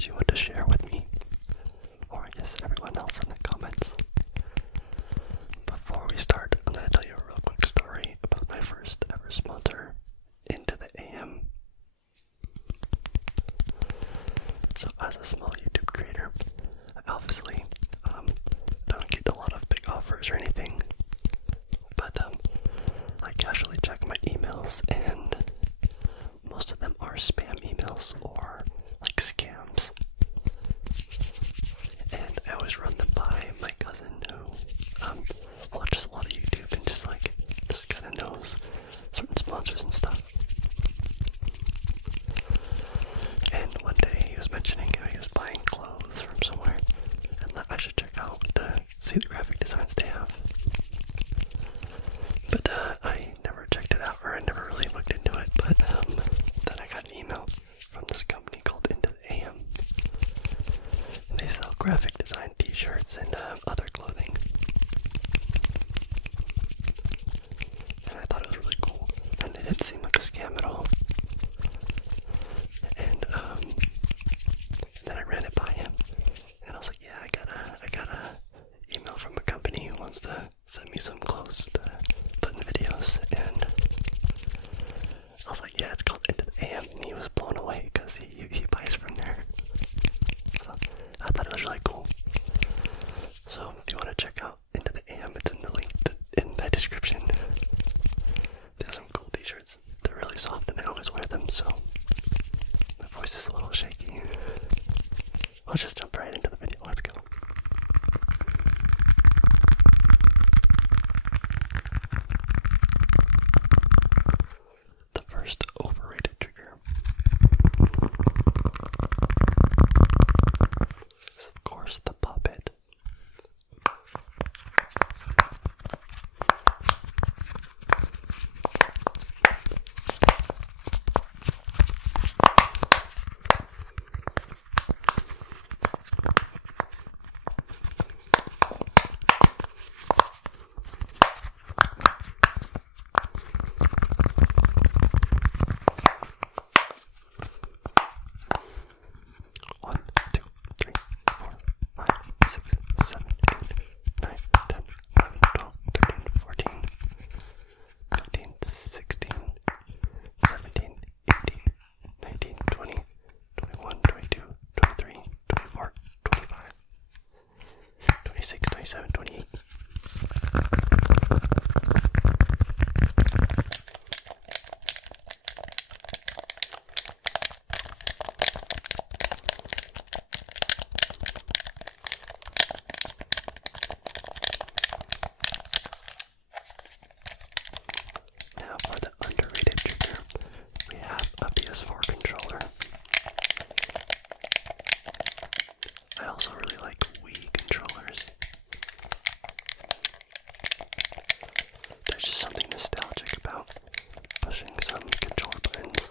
triggers you want to share with me, or I guess everyone else in the comments. Before we start, I'm going to tell you a real quick story about my first ever sponsor, Into the AM. So as a small YouTube creator, I obviously don't get a lot of big offers or anything, but I casually check my emails, and most of them are spam emails or like scams. And I always run them by my cousin who watches a lot of YouTube and just kind of knows certain sponsors and stuff. And one day he was mentioning how he was buying clothes from somewhere and that I should check out to see the graphic designs they have. But I never checked it out, or I never really looked into it. But then I got an email from this company called Into the AM. And they sell graphic design t-shirts and other clothing. And I thought it was really cool, and they didn't seem like a scam at all. And then I ran it by him, and I was like, yeah, I got a email from a company who wants to send me some clothes to put in videos. And I was like, yeah, it's called Into the AM, and he was blown away because he buys from there. So I thought it was really cool. So if you want to check out Into the AM, it's in the link in the description. They have some cool t-shirts. They're really soft and I always wear them, so my voice is a little shaky. Let's just jump right into the video. Let's go. The first overrated trigger is, of course, the Pop-it. Now for the underrated trigger, we have a PS4 controller. I also really like Wii controllers. There's just something nostalgic about pushing some controller buttons.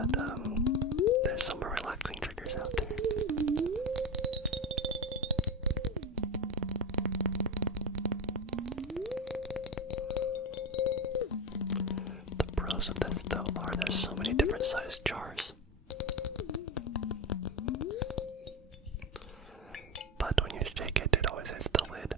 but there's some more relaxing triggers out there. The pros of this though are there's so many different sized jars. But when you shake it, it always hits the lid,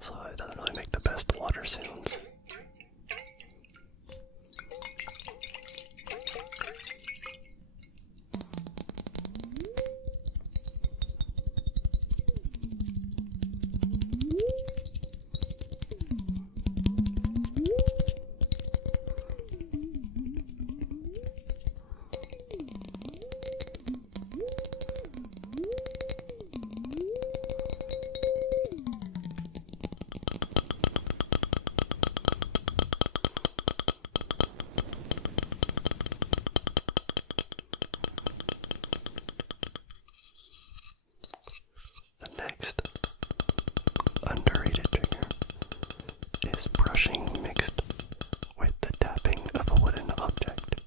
so it doesn't really make the best water sounds. Next underrated trigger is brushing mixed with the tapping of a wooden object.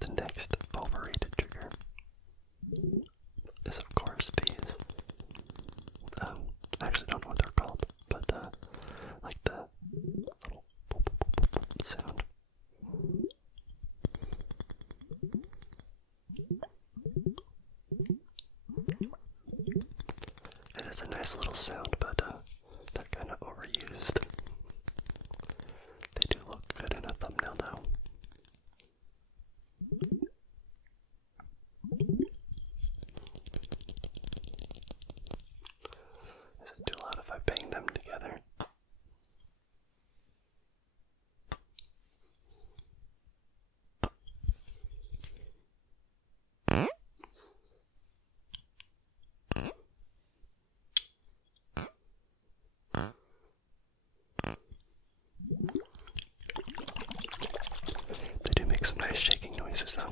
The next overrated trigger is, of course, these. I actually don't know what they're called, but like the little boop, boop, boop, boop, boop sound. It is a nice little sound, but they're kind of overused. They do look good in a thumbnail, though. Is it too loud if I bang them together? They do make some nice shaking noises, though.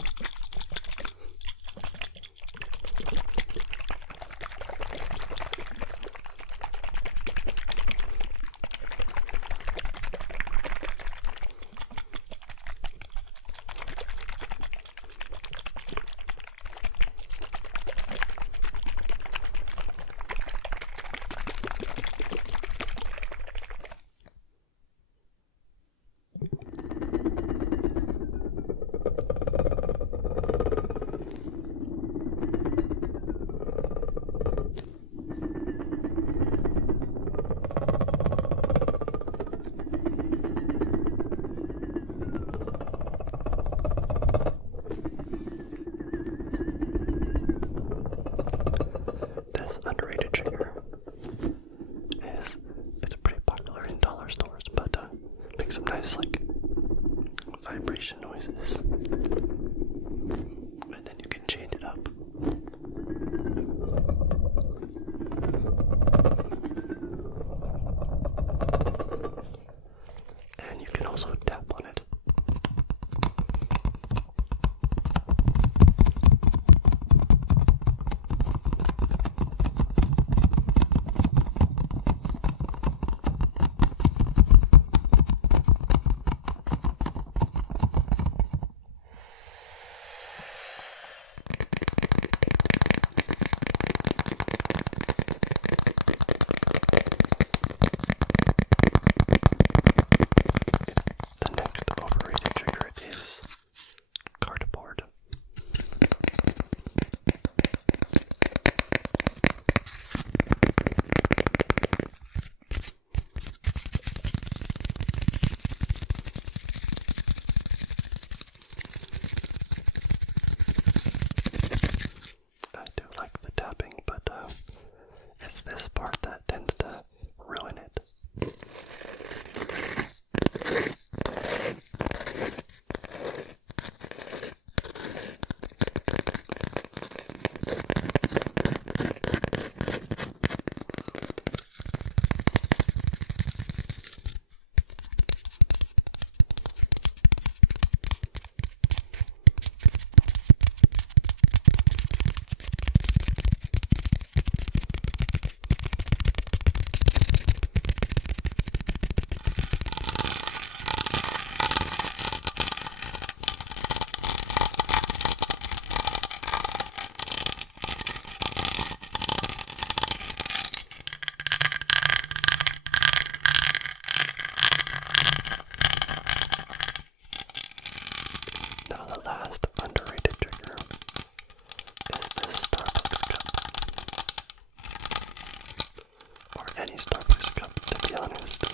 mini Starbucks cup, to be honest.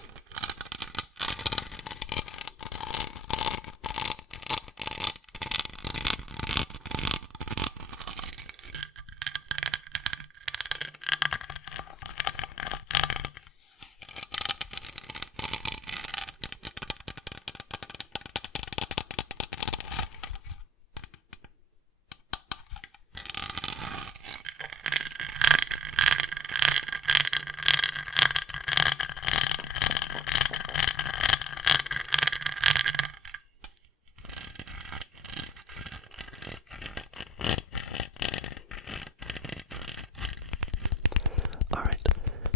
Alright,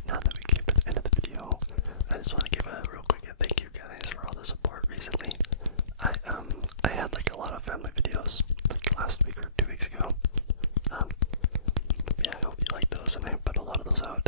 now that we came to the end of the video, I just want to give a real quick thank you guys for all the support recently. I had like a lot of family videos like last week or 2 weeks ago. Yeah, I hope you like those, and I put a lot of those out